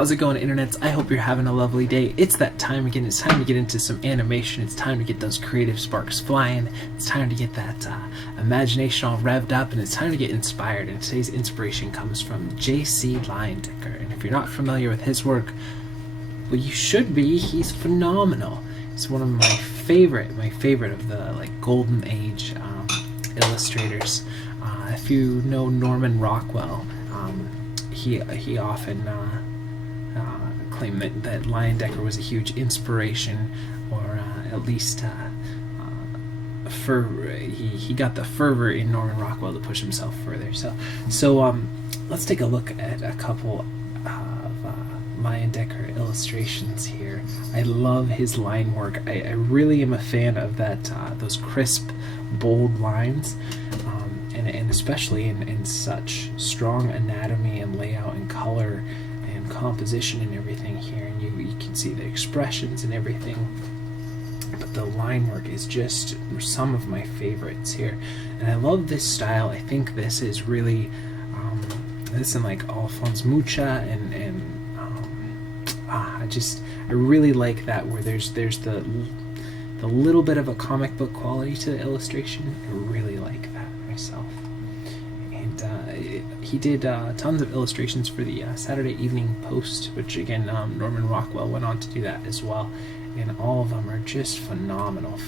How's it going, internets? I hope you're having a lovely day. It's that time again. It's time to get into some animation. It's time to get those creative sparks flying. It's time to get that imagination all revved up, and it's time to get inspired. And today's inspiration comes from J.C. Leyendecker. And if you're not familiar with his work, well, you should be. He's phenomenal. He's one of my favorite of the golden age illustrators. If you know Norman Rockwell, he often claimed that Leyendecker was a huge inspiration, or at least he got the fervor in Norman Rockwell to push himself further. So let's take a look at a couple of Leyendecker illustrations here. I love his line work. I really am a fan of that those crisp, bold lines. And especially in such strong anatomy and layout and color and composition and everything here, and you can see the expressions and everything, but the line work is just some of my favorites here. And I love this style. I think this is really this and like Alphonse Mucha, and I really like that, where there's the little bit of a comic book quality to the illustration. I really like that myself. And he did tons of illustrations for the Saturday Evening Post, which again Norman Rockwell went on to do that as well, and all of them are just phenomenal.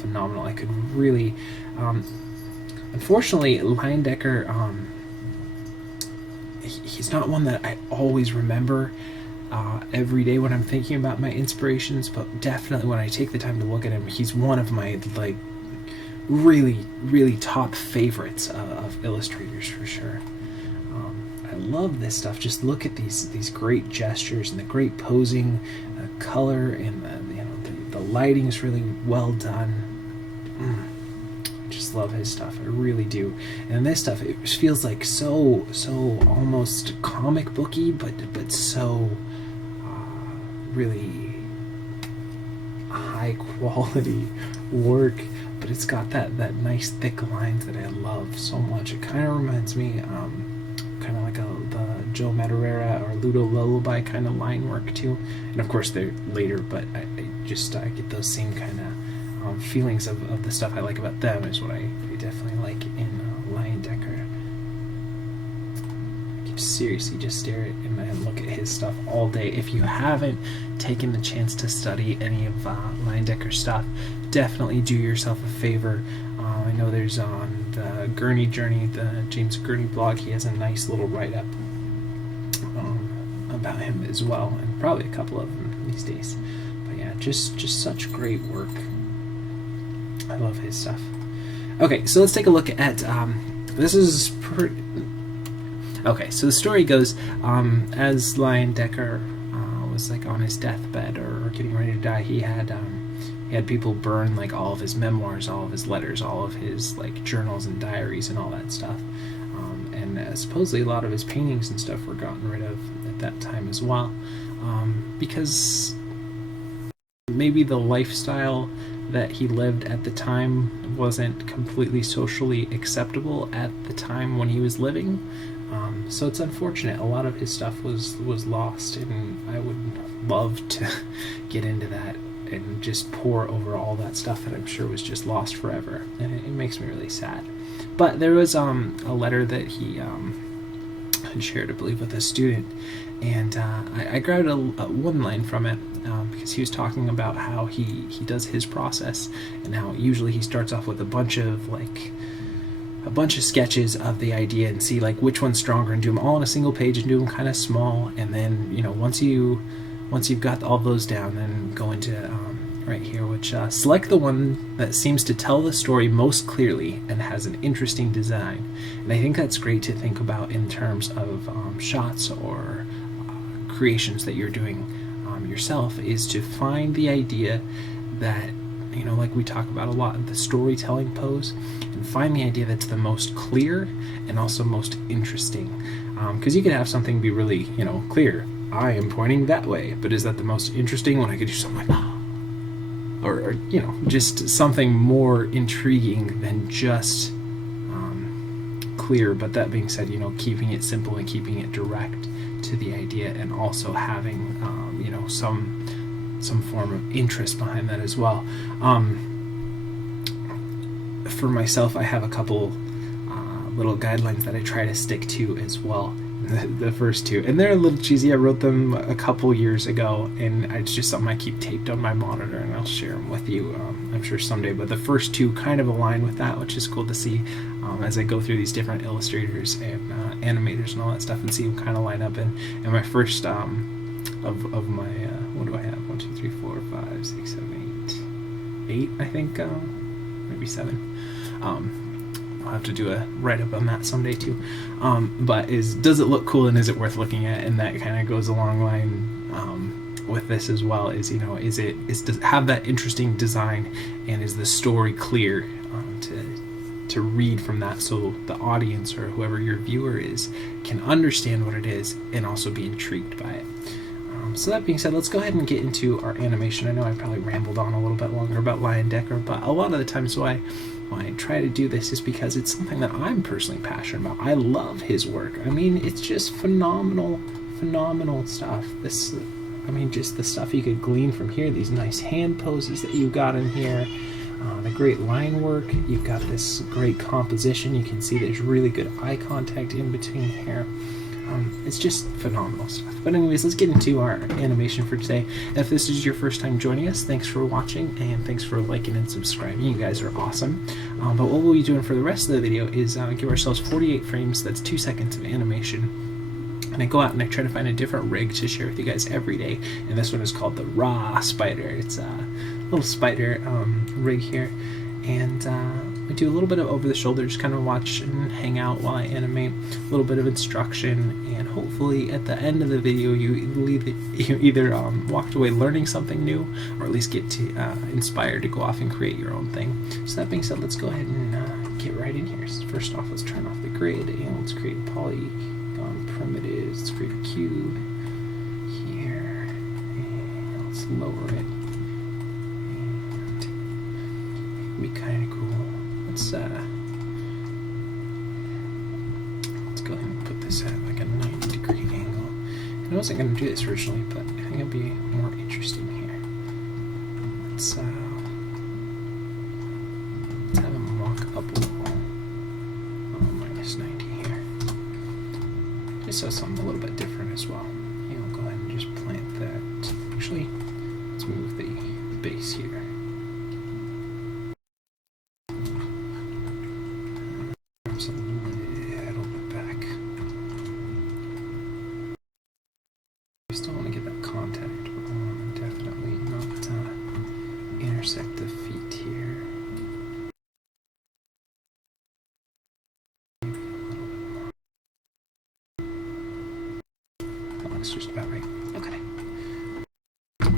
I could really unfortunately Leyendecker, he's not one that I always remember every day when I'm thinking about my inspirations, but definitely when I take the time to look at him, he's one of my really top favorites of illustrators for sure. I love this stuff. Just look at these great gestures and the great posing, color, and the lighting is really well done. I just love his stuff. I really do. And this stuff, it feels like so almost comic booky, but so really high quality work. But it's got that nice thick lines that I love so much. It kind of reminds me kind of like the Joe Madureira or Ludo Lullaby kind of line work too. And of course they're later, but I get those same kind of feelings of the stuff I like about them is what I definitely like in Leyendecker. I can seriously just stare at him and look at his stuff all day. If you haven't taken the chance to study any of Leyendecker's stuff, definitely do yourself a favor. I know there's on the Gurney Journey, the James Gurney blog, he has a nice little write-up about him as well, and probably a couple of them these days. But yeah, just such great work. I love his stuff. Okay, so let's take a look at this is okay, so the story goes, as Leyendecker was on his deathbed or getting ready to die, he had people burn all of his memoirs, all of his letters, all of his journals and diaries and all that stuff. And supposedly a lot of his paintings and stuff were gotten rid of at that time as well, because maybe the lifestyle that he lived at the time wasn't completely socially acceptable at the time when he was living. So it's unfortunate. A lot of his stuff was lost, and I would love to get into that and just pour over all that stuff that I'm sure was just lost forever, and it makes me really sad. But there was a letter that he had shared, I believe, with a student, and I grabbed one line from it because he was talking about how he does his process, and how usually he starts off with a bunch of sketches of the idea and see which one's stronger, and do them all on a single page and do them kind of small, and then once you've got all those down, then go into right here, which select the one that seems to tell the story most clearly and has an interesting design. And I think that's great to think about in terms of shots or creations that you're doing yourself, is to find the idea that, like we talk about a lot, the storytelling pose, and find the idea that's the most clear and also most interesting. Because you can have something be really, clear. I am pointing that way, but is that the most interesting when I could do something like, or just something more intriguing than just clear? But that being said, keeping it simple and keeping it direct to the idea, and also having you know, some form of interest behind that as well. For myself, I have a couple little guidelines that I try to stick to as well. The first two, and they're a little cheesy. I wrote them a couple years ago, and it's just something I keep taped on my monitor, and I'll share them with you, I'm sure someday. But the first two kind of align with that, which is cool to see as I go through these different illustrators and animators and all that stuff, and see them kind of line up. And my first of my what do I have? 1, 2, 3, 4, 5, 6, 7, 8, I think, maybe 7. I'll have to do a write-up on that someday too. But does it look cool, and is it worth looking at? And that kind of goes along line with this as well. Does it have that interesting design, and is the story clear to read from that, so the audience or whoever your viewer is can understand what it is and also be intrigued by it. So that being said, let's go ahead and get into our animation. I know I probably rambled on a little bit longer about Leyendecker, but a lot of the times why I try to do this is because it's something that I'm personally passionate about. I love his work. I mean, it's just phenomenal stuff. Just the stuff you could glean from here, these nice hand poses that you've got in here, the great line work, you've got this great composition. You can see there's really good eye contact in between here. It's just phenomenal stuff. But anyways, let's get into our animation for today. If this is your first time joining us, thanks for watching, and thanks for liking and subscribing. You guys are awesome. But what we'll be doing for the rest of the video is give ourselves 48 frames, that's 2 seconds of animation. And I go out and I try to find a different rig to share with you guys every day. And this one is called the Raa Spider. It's a little spider rig here. And I do a little bit of over the shoulder, just kind of watch and hang out while I animate, a little bit of instruction, and hopefully at the end of the video you either walked away learning something new, or at least get to inspired to go off and create your own thing. So that being said, let's go ahead and get right in here. So first off, let's turn off the grid, and let's create polygon primitives. Let's create a cube here, and let's lower it. Be kind of cool. Let's go ahead and put this at like a 90-degree angle. And I wasn't going to do this originally, but I think it'll be more interesting here. Let's have him walk up a little. Minus 90 here. Just so something a little bit different as well. And we'll go ahead and just plant that. Actually, let's move the base here. Intersect the feet here. That looks just about right. Okay.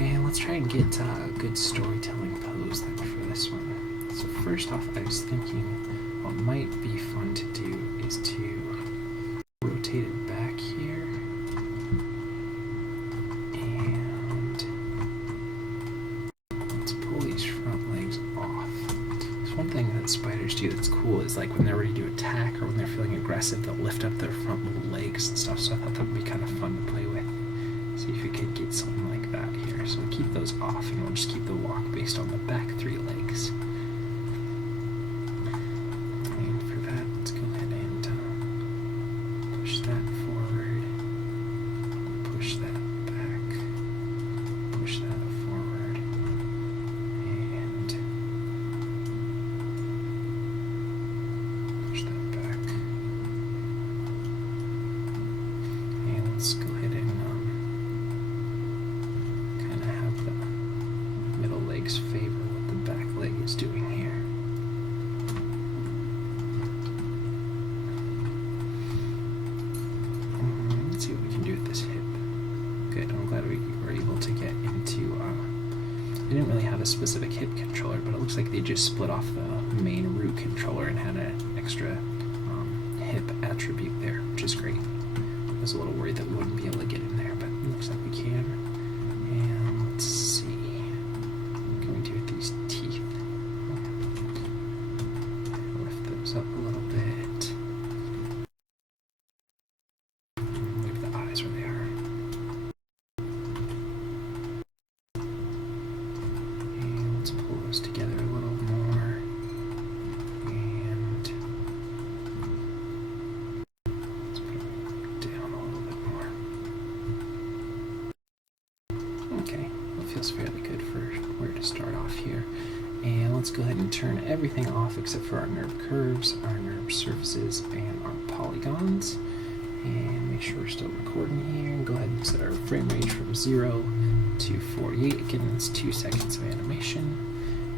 And let's try and get a good storytelling pose then for this one. So first off, I was thinking what might be fun to do is to rotate it back here. One thing that spiders do that's cool is, like, when they're ready to attack or when they're feeling aggressive, they'll lift up their front little legs and stuff. So I thought that would be kind of fun to play with. See if we could get something like that here. So we'll keep those off, and we'll just keep the walk based on the back 3 legs. And for that, let's go ahead and push that forward, push that back, push that forward, and push that back. And let's go ahead and kind of have the middle legs favor what the back leg is doing here. Let's see what we can do with this hip. Good, I'm glad we were able to get into, they didn't really have a specific hip controller, but it looks like they just split off the main root controller and had an extra hip attribute there, which is great. I was a little worried that we wouldn't be able to get in there, but it looks like we can. And let's see, what can we do with these teeth? Lift those up a little bit. Leave the eyes where they are. feels fairly good for where to start off here. And let's go ahead and turn everything off except for our NURB curves, our NURB surfaces, and our polygons. And make sure we're still recording here. And go ahead and set our frame range from 0 to 48. Again, that's 2 seconds of animation.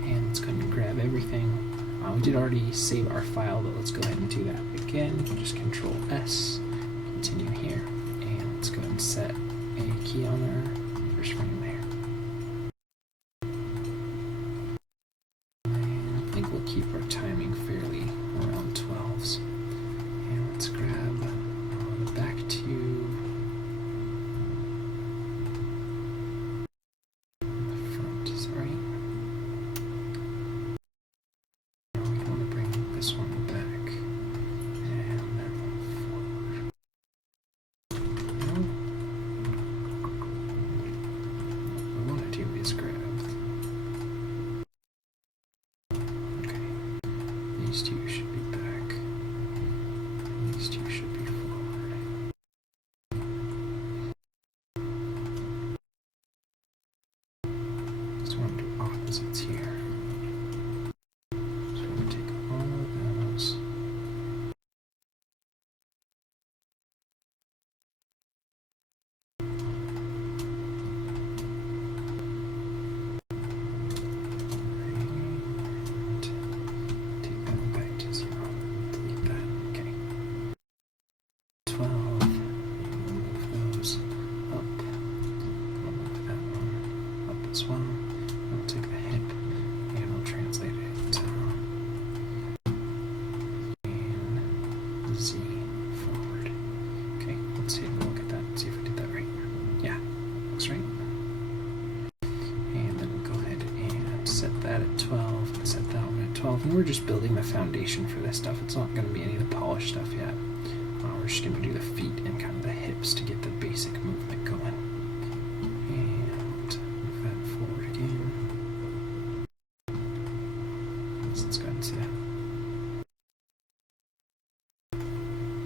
And let's go ahead and grab everything. We did already save our file, but let's go ahead and do that again. Just Control S, continue here. And let's go ahead and set a key on our first frame there. And I think we'll keep our timing fairly around 12s. And let's grab the back two. The front is right. Now we want to bring this one back. And that one forward. What we want to do is grab. Okay. These two should be back. These two should be forward. So I want to do opposites here. So I'm going to take all of those. And take that back to 0. Delete that. Okay. 12. We'll move those up. We'll move that one up as well. We'll take the hip and we'll translate it and Z forward. Okay, let's take a look at that and see if we did that right. Yeah, looks right. And then we'll go ahead and set that at 12 and set that one at 12. And we're just building the foundation for this stuff. It's not going to be any of the polished stuff yet. We're just going to do the feet and kind of the hips to get the basic movement going. And move that forward again. Let's go ahead and see that.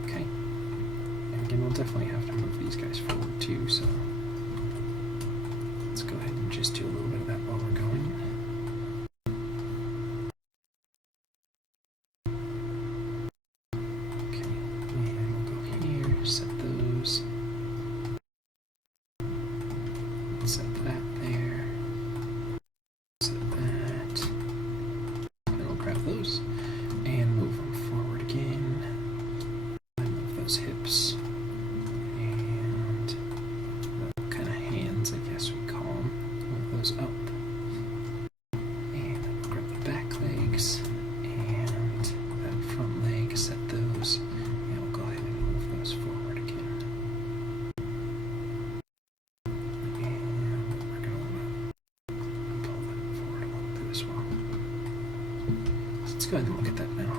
Okay. And again, we'll definitely have to move these guys forward too, so let's go ahead and just do a little bit of that while we're going. Okay, and we'll go here, set those. Set that there. Set that. And we'll grab those and move them forward again. And move those hips. And the kind of hands, I guess we call them. Move those up. And we'll grab the back legs. And that front leg, set those. And we'll go ahead and move those forward again. And we're going to pull that forward a little bit as well. Let's go ahead and look at that now.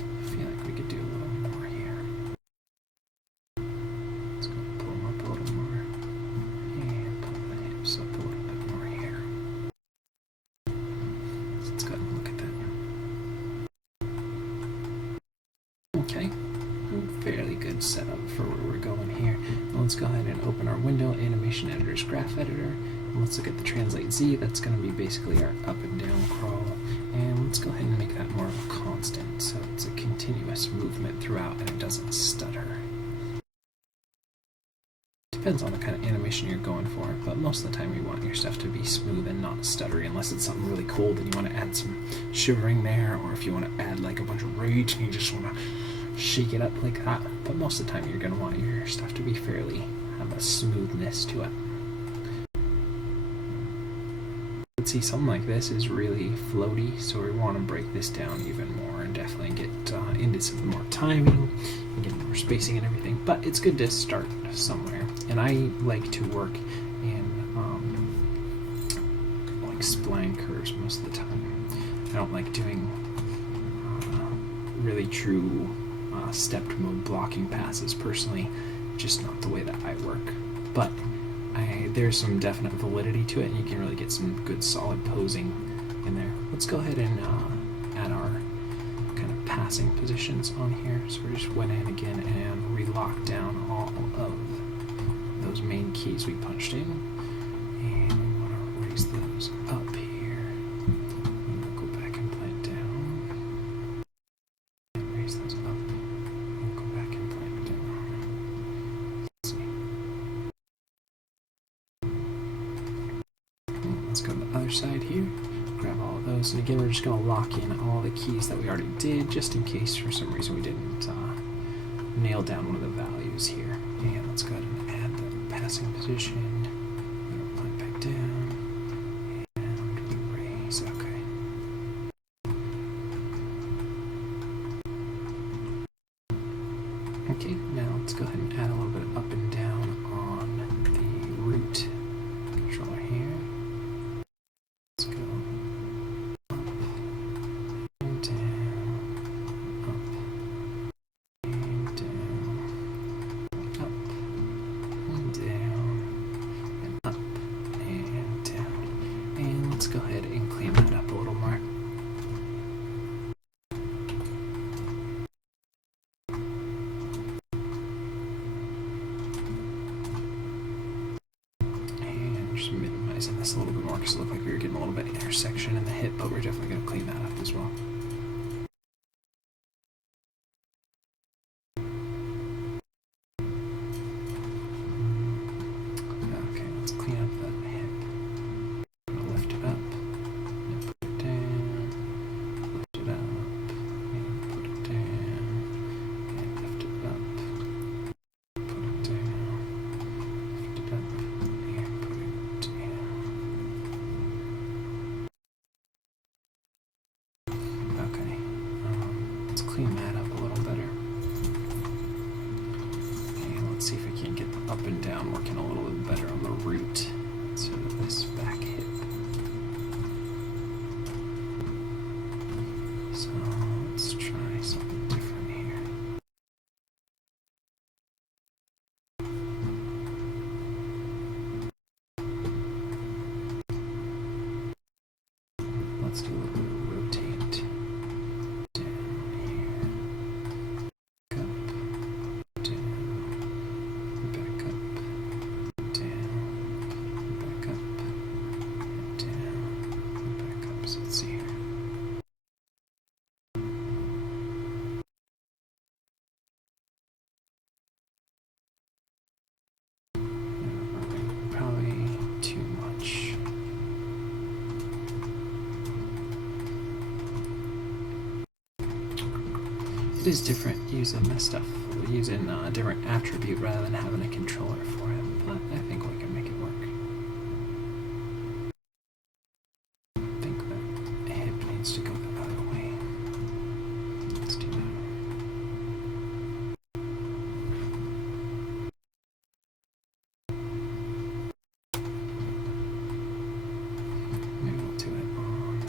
I feel like we could do a little more here. Let's go pull them up a little more. And pull the hips up a little bit more here. Let's go ahead and look at that. Okay. Fairly good setup for where we're going here. Now let's go ahead and open our window, Animation Editor's Graph Editor. And let's look at the Translate Z. That's going to be basically our up and down crawl. And let's go ahead and make that more of a constant, so it's a continuous movement throughout and it doesn't stutter. Depends on the kind of animation you're going for, but most of the time you want your stuff to be smooth and not stuttery, unless it's something really cold and you want to add some shivering there, or if you want to add like a bunch of rage and you just want to shake it up like that. But most of the time you're going to want your stuff to be fairly, have a smoothness to it. Let's see, something like this is really floaty, so we want to break this down even more and definitely get into some more timing and get more spacing and everything. But it's good to start somewhere, and I like to work in like spline curves most of the time. I don't like doing really true stepped mode blocking passes personally, just not the way that I work. But there's some definite validity to it, and you can really get some good solid posing in there. Let's go ahead and add our kind of passing positions on here. So we just went in again and re-locked down all of those main keys we punched in. And we want to raise those up here. And we'll go back and plant down. And raise those up. And go back and plant down. Let's see. Let's go to the other side here. Grab all of those, and again we're just going to lock in all the keys that we already did, just in case for some reason we didn't nail down one of the values here. And let's go ahead and add the passing position. Put it back down and erase. Okay. Okay, now let's go ahead and add a little bit up and down on the root controller here. Let's go. Let's go ahead and clean that up a little more. And just minimizing this a little bit more because it looked like we were getting a little bit of intersection in the hip, but we're definitely going to clean that up as well. Okay, let's clean up the hip. Lift it up, and put it down, lift it up, and put it down, and lift it up, put it down, lift it up, and put it down. Okay, let's clean that up a little better. And let's see if we can get the up and down working a little bit better on the root instead of this back hip. So let's try something different here. Let's do a little bit of rotate down here. Back up, down, back up, down, back up. So let's see here. Probably too much. It is different using this stuff, using a different attribute rather than having a controller for it, but I think we can make it work. I think the hip needs to go the other way. Let's do that. Maybe we'll do it on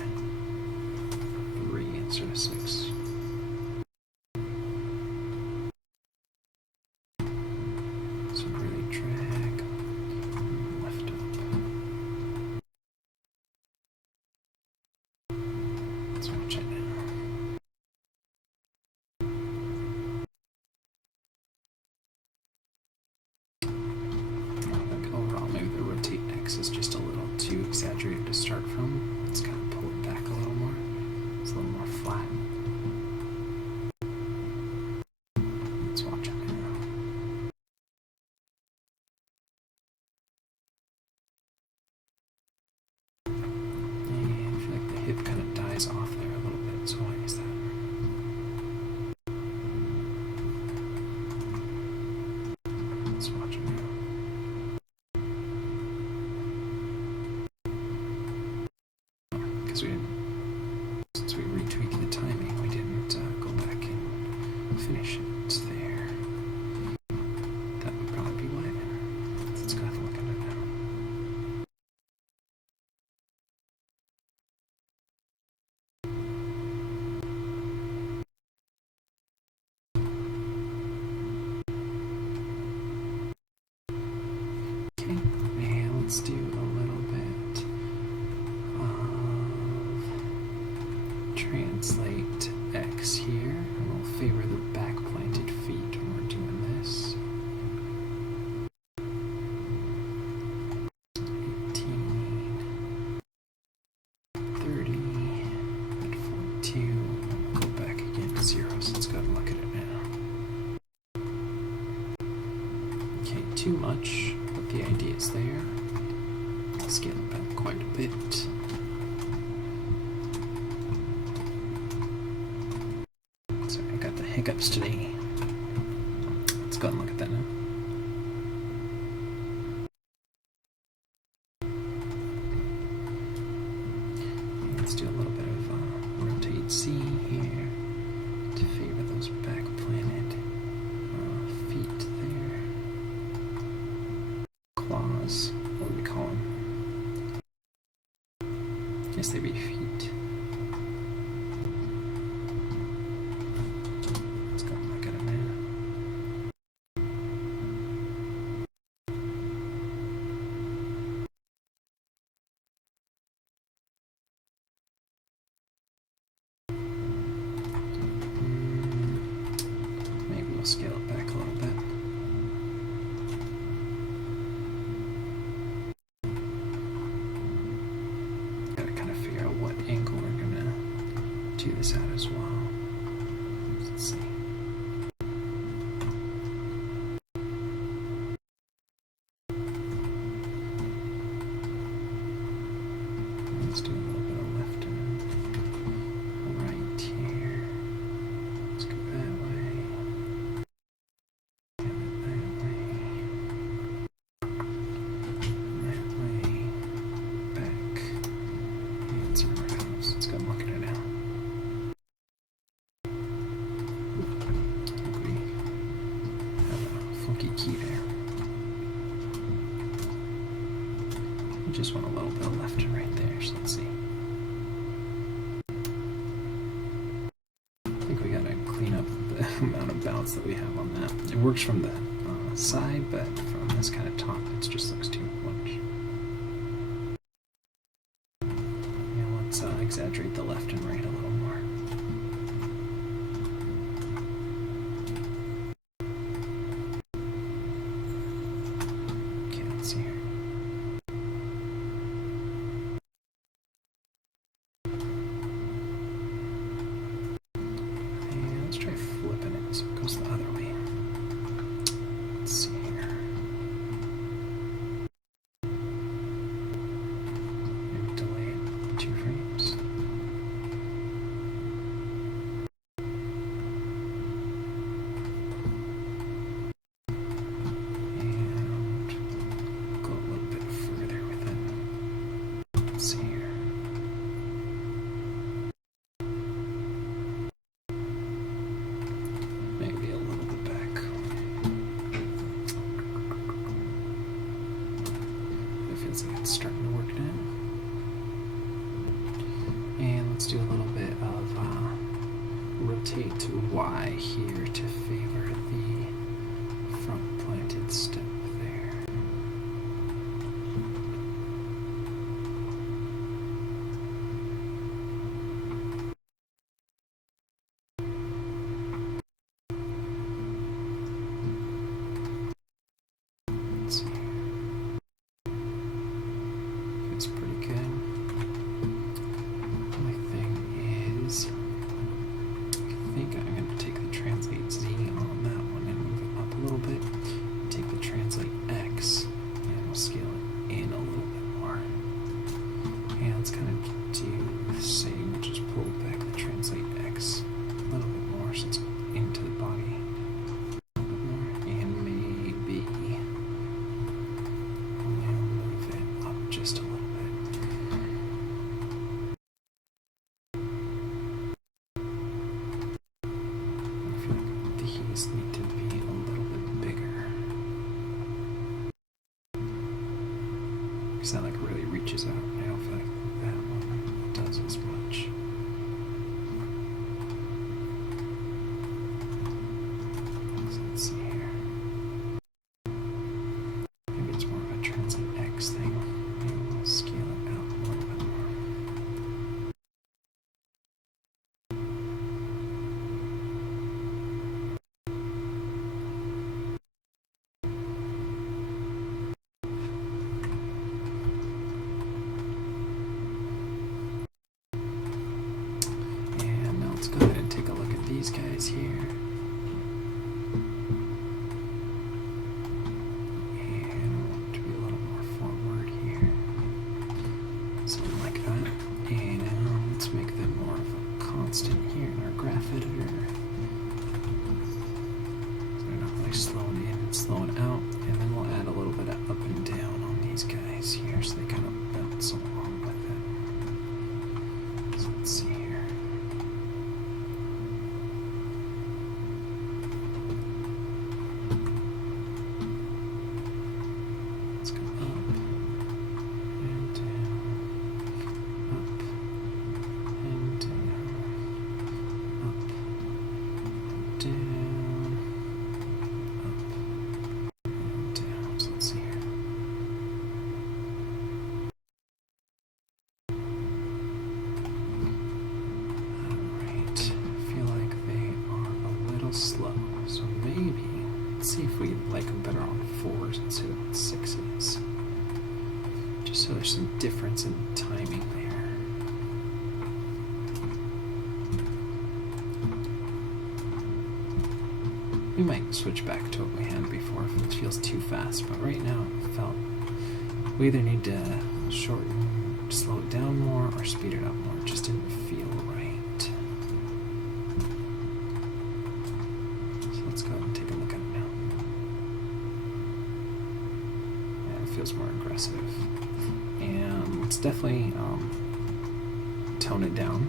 3 instead of 6. So really drag, lift up. Let's watch it now. I think overall maybe the rotate X is just a little too exaggerated to start from. Let's kind of pull it back a little more. It's a little more flat. Let's watch it now. And I feel like the hip kind of dies off there a little bit, so why is that? Let's watch it now. Because we didn't, since we retweaked the timing, we didn't go back and finish it there. That would probably be why then. Let's go have a look at it now. Okay, and let's do a little bit of translate X here, and we'll favor the back planted feet when we're doing this. 18, 30, and 42. Go back again to 0, so let's go ahead and look at it now. Okay, too much, but the idea is there. I'll scale it back quite a bit. Hiccups today. Let's go and look at that now. And let's do a little bit of rotate C here to favor those back planted feet there. Claws, what do we call them? Guess they'd be feet. Scale it back a little bit. Gotta kind of figure out what angle we're gonna do this at as well. Let's see. Let's do a little bit of left and right here. Let's go that way. Key there. We just want a little bit of left and right there, so let's see. I think we gotta clean up the amount of bounce that we have on that. It works from the side, but from this kind of top, it just looks too much. Yeah, let's exaggerate the left and right a little more. It's starting to work now. And let's do a little bit of rotate to Y here to favor the front planted step there. Let's see. It's pretty good. Only thing is, I think I'm going to take the translate Z these guys here. And I want to be a little more forward here. Something like that. And let's make them more of a constant here in our graph editor. So they're not really slowing in and slowing out. And then we'll add a little bit of up and down on these guys here so they kind of bounce along with it. So let's see here. Let's go up and down, up and down, up and down, up and down. So let's see here. Alright, I feel like they are a little slow, so maybe, let's see if we like them better on 4s instead of 6s. Just so there's some difference in timing there. We might switch back to what we had before if it feels too fast, but right now it felt we either need to shorten, slow it down more, or speed it up more. It just didn't feel right. So let's go ahead and take a look at it now. Yeah, it feels more aggressive. And let's definitely tone it down.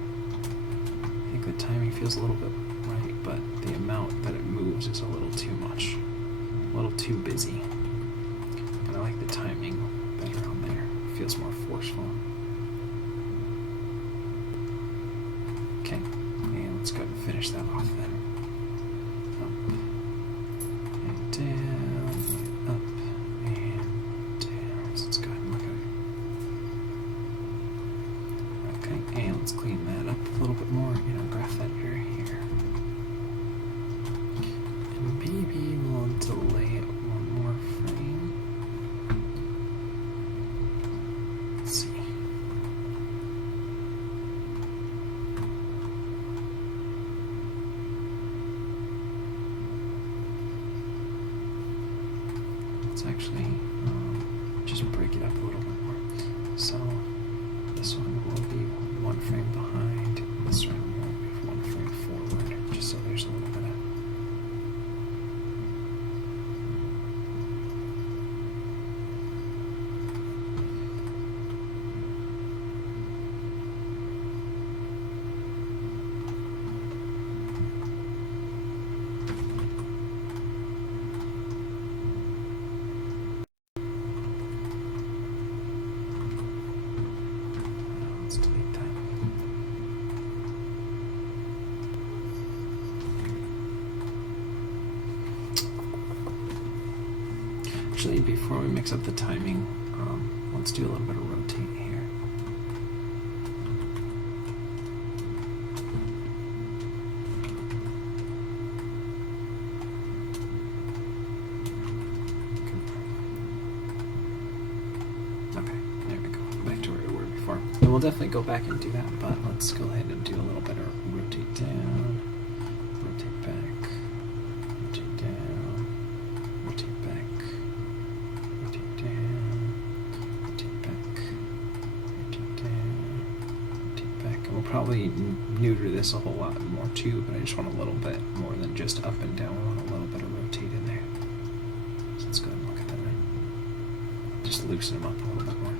I think the timing feels a little bit right, but the amount that it moves is a little too much, a little too busy. But I like the timing better on there. It feels more forceful. Okay, and let's go ahead and finish that off then. Up and down, up and down. So let's go ahead and look at it. Okay, and let's clean that up a little bit more in our graph editor here. And maybe we'll delay it one more frame. Let's see. Let's actually just break it up a little bit more. So this one will be 1 frame behind, and this one will be 1 frame forward, just so there's a little bit of let's delete that. Actually, before we mix up the timing, let's do a little bit of rotate here. Okay, there we go. Back to where we were before. And we'll definitely go back and do that, but let's go ahead and do a little bit of rotate down, rotate back, rotate down, rotate back, rotate down, rotate back, rotate down, rotate back. And we'll probably neuter this a whole lot more too, but I just want a little bit more than just up and down. I want a little bit of rotate in there. So let's go ahead and look at that. Just loosen them up a little bit more.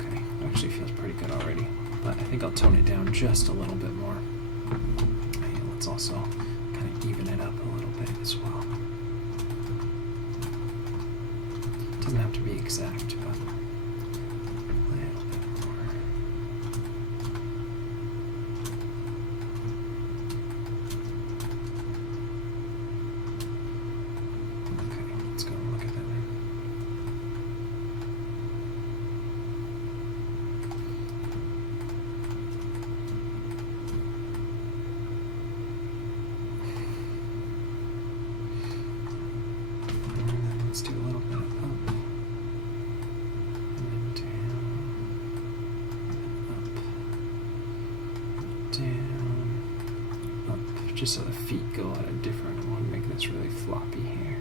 Okay, it actually feels pretty good already, but I think I'll tone it down just a little bit more. And let's also kind of even it up a little bit as well. Doesn't have to be exact, but a little bit more. Okay, let's go and look at that now. just so the feet go at a different one, make this really floppy here.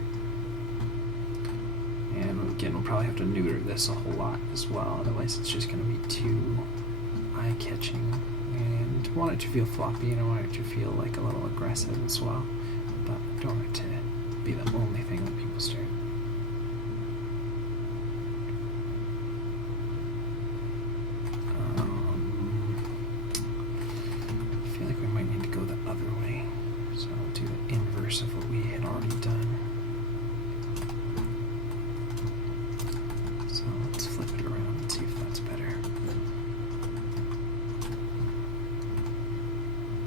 And again, we'll probably have to neuter this a whole lot as well, otherwise it's just going to be too eye-catching. And I want it to feel floppy, and I want it to feel like a little aggressive as well, but I don't want it to be the only thing that people stare at. I feel like we might need to go the other way, so I'll do the inverse of what we had already done. So let's flip it around and see if that's better.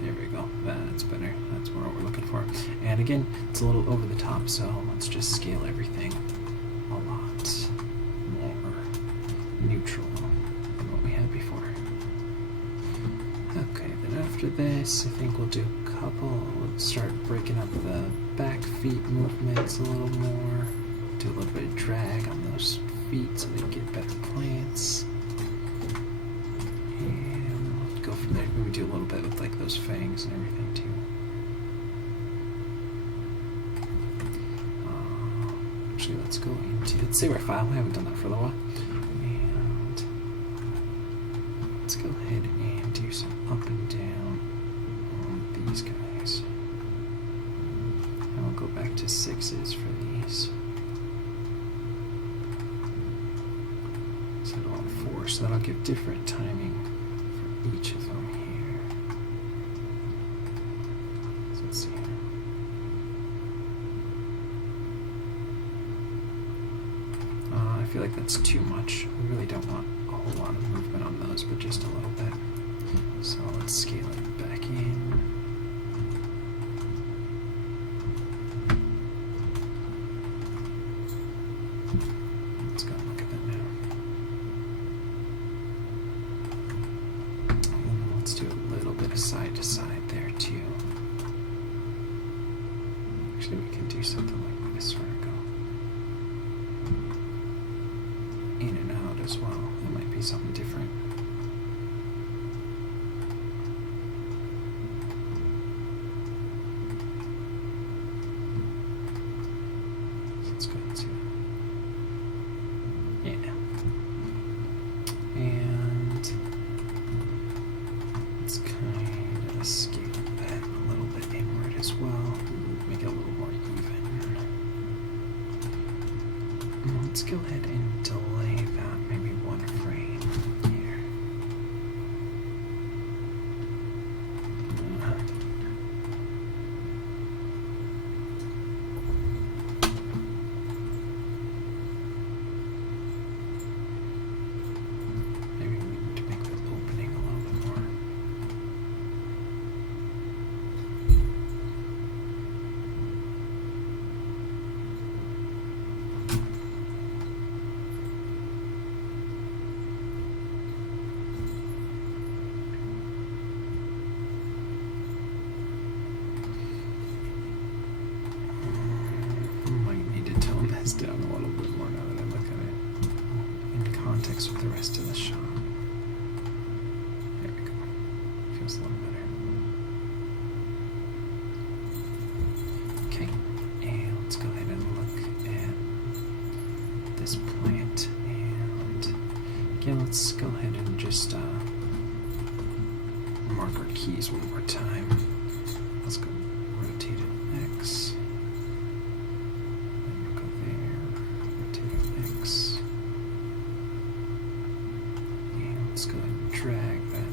There we go, that's better. That's what we're looking for. And again, it's a little over the top, so let's just scale everything a lot more neutral than what we had before. Okay, then after this, I think we'll do a couple. We'll start breaking up the back feet movements a little more. Do a little bit of drag on those feet so they get better plants. And we'll go from there. Maybe do a little bit with like those fangs and everything too. Actually, let's go into, let's save our file. We haven't done that for a little while. And let's go ahead and do some up and down on these guys. And we'll go back to 6s for these. Set all 4, so that'll give different timing for each of them here. So let's see here. I feel like that's too much. We really don't want a whole lot of movement on those, but just a little bit. So let's scale it back in. Let's go look at that now. And let's do a little bit of side to side there too. Actually, we can do something like this where I go in and out as well. That might be something different. Let's go into it. Yeah. And let's kind of scale that a little bit inward as well. Make it a little more even. Let's go ahead and delay that maybe 1 frame here. Maybe we need to make the opening a little bit more. Down a little bit more now that I look at it in context with the rest of the shot. There we go. Feels a little better. Okay, and let's go ahead and look at this plant. And again, let's go ahead and just mark our keys one more time. Let's go rotate it X. Let's go ahead and drag that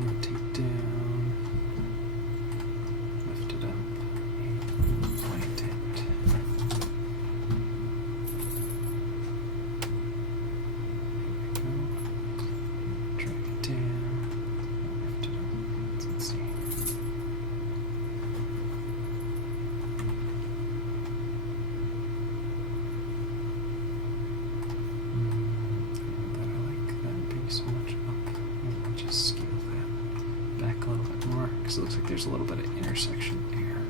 rotate down, lift it up, and plant it. There we go. Drag it down, lift it up. Let's see. So much up, and we'll just scale that back a little bit more because it looks like there's a little bit of intersection there.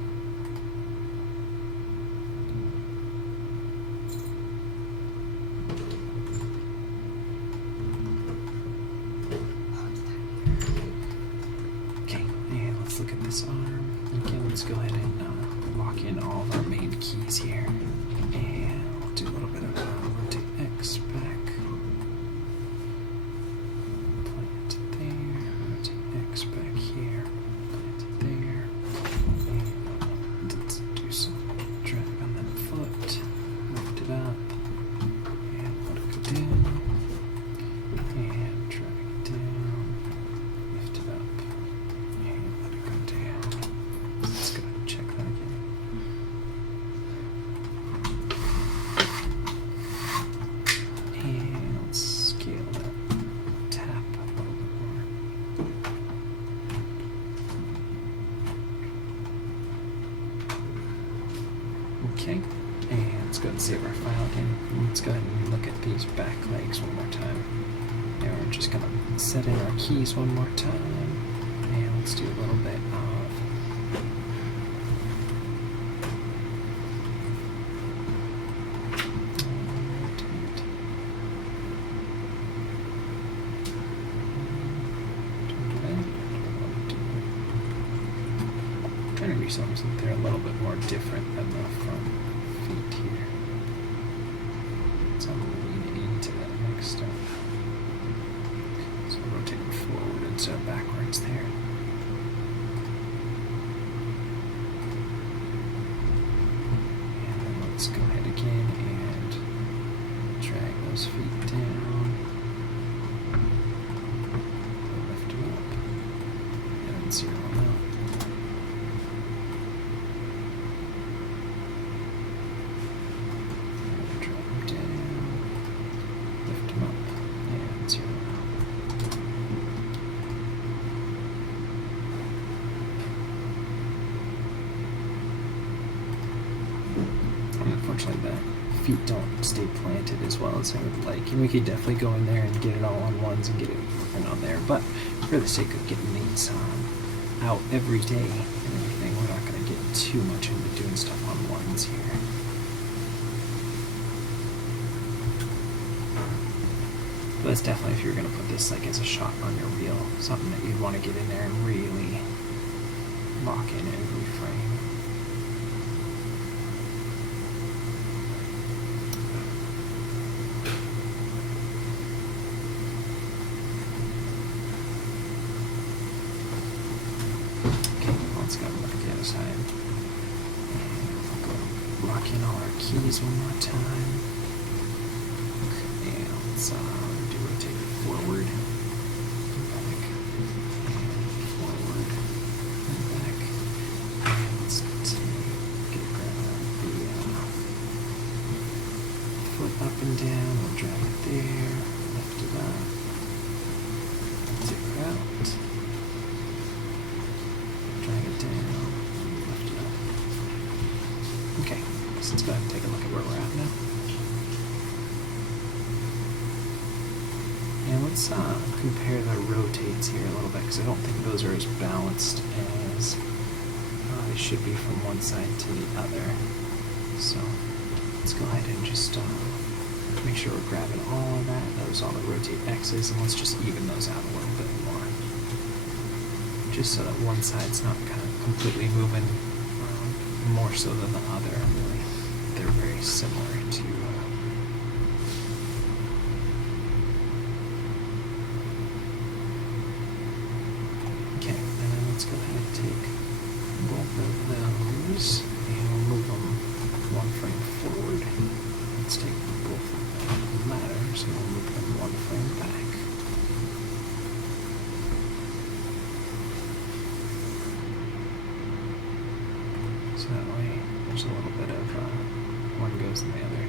Okay, and let's go ahead and save our file again. Let's go ahead and look at these back legs one more time. And we're just going to set in our keys one more time. And let's do a little bit of trying to do something they're a little bit more different than the front feet here. So I'm going to lean into that next step. So rotate them forward instead of backwards there. And then let's go ahead again and drag those feet down. Lift them up. And then zero them out. Unfortunately, the feet don't stay planted as well as I would like, and we could definitely go in there and get it all on ones and get it working on there, but for the sake of getting these out every day and everything, we're not going to get too much into doing stuff on ones here. But that's definitely, if you're going to put this like as a shot on your reel, something that you'd want to get in there and really lock in every frame. Let's go look at the other side. And we'll go lock in all our keys one more time. Okay, let's do rotate it forward, and back, and forward, and back. And let's grab the foot up and down. We'll drag it there, lift it up, zero out. Drag it down, lift it up. Okay, so let's go ahead and take a look at where we're at now. And let's compare the rotates here a little bit, because I don't think those are as balanced as they should be from one side to the other. So let's go ahead and just make sure we're grabbing all of that. Those all the rotate X's, and let's just even those out a little bit more. Just so that one side's not kind of completely moving more so than the other. Really, they're very similar to okay, and then let's go ahead and take both of those and we'll move them one frame forward. Let's take both of the ladders and we'll move them one frame back. So that way there's a little bit of one goes in the other.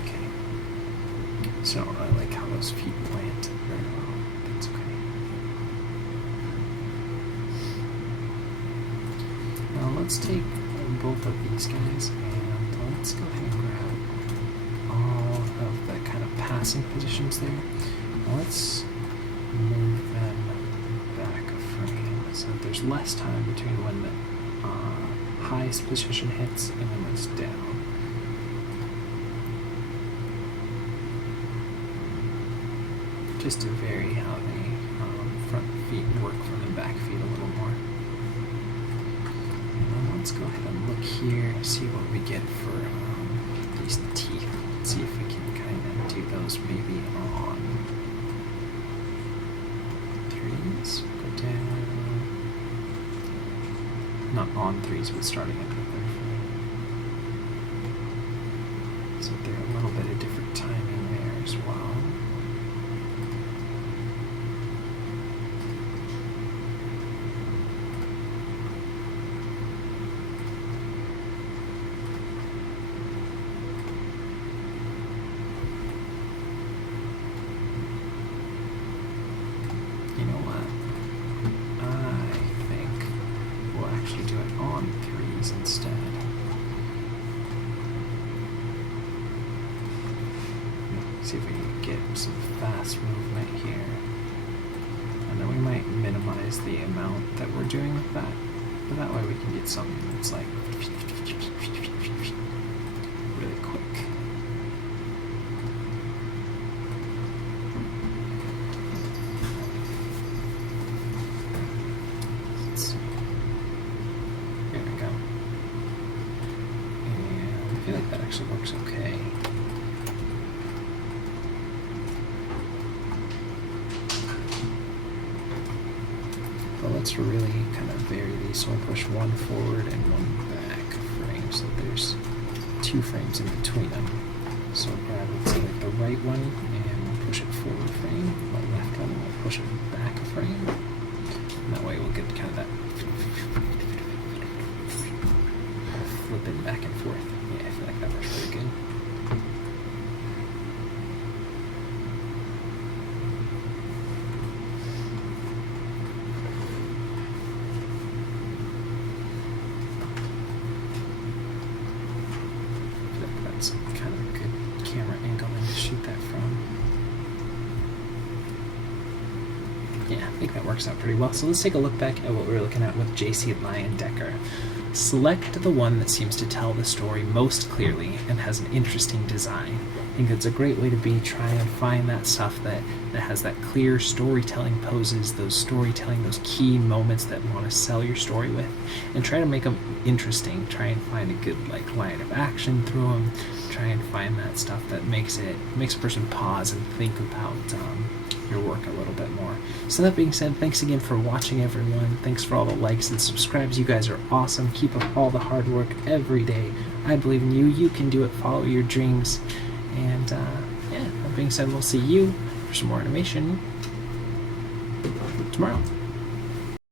Okay. So I like how those feet plant very well. That's okay. Now let's take both of these guys and let's go ahead and grab all of the kind of passing positions there. Now let's move them back a frame so that there's less time between when the highest position hits and then when it's down. Just to vary how the front feet work from the back feet a little more. Let's go ahead and look here, see what we get for these teeth. Let's see if we can kind of do those maybe on threes. Go down. Not on threes, but starting at the third frame. So they're a little bit of different timing there as well. See if we can get some fast movement here. And then we might minimize the amount that we're doing with that. But that way we can get something that's like really quick. Let's see. Here we go. And I feel like that actually works okay. But let's really kind of vary these. So we'll push one forward and one back frame, so there's 2 frames in between them. So we'll grab, let's say, like the right one, and we'll push it forward a frame. The left one, we'll push it back a frame. And that way we'll get kind of that flipping back and forth. Yeah, I feel like that works pretty good. That's kind of a good camera angle to shoot that from. Yeah, I think that works out pretty well. So let's take a look back at what we were looking at with JC Leyendecker. Select the one that seems to tell the story most clearly and has an interesting design. I think it's a great way to be. Try and find that stuff that has that clear storytelling poses, those key moments that you want to sell your story with, and try to make them interesting. Try and find a good line of action through them. Try and find that stuff that makes a person pause and think about your work a little bit more. So that being said, thanks again for watching, everyone. Thanks for all the likes and subscribes. You guys are awesome. Keep up all the hard work every day. I believe in you. You can do it. Follow your dreams. And yeah, that being said, we'll see you for some more animation tomorrow.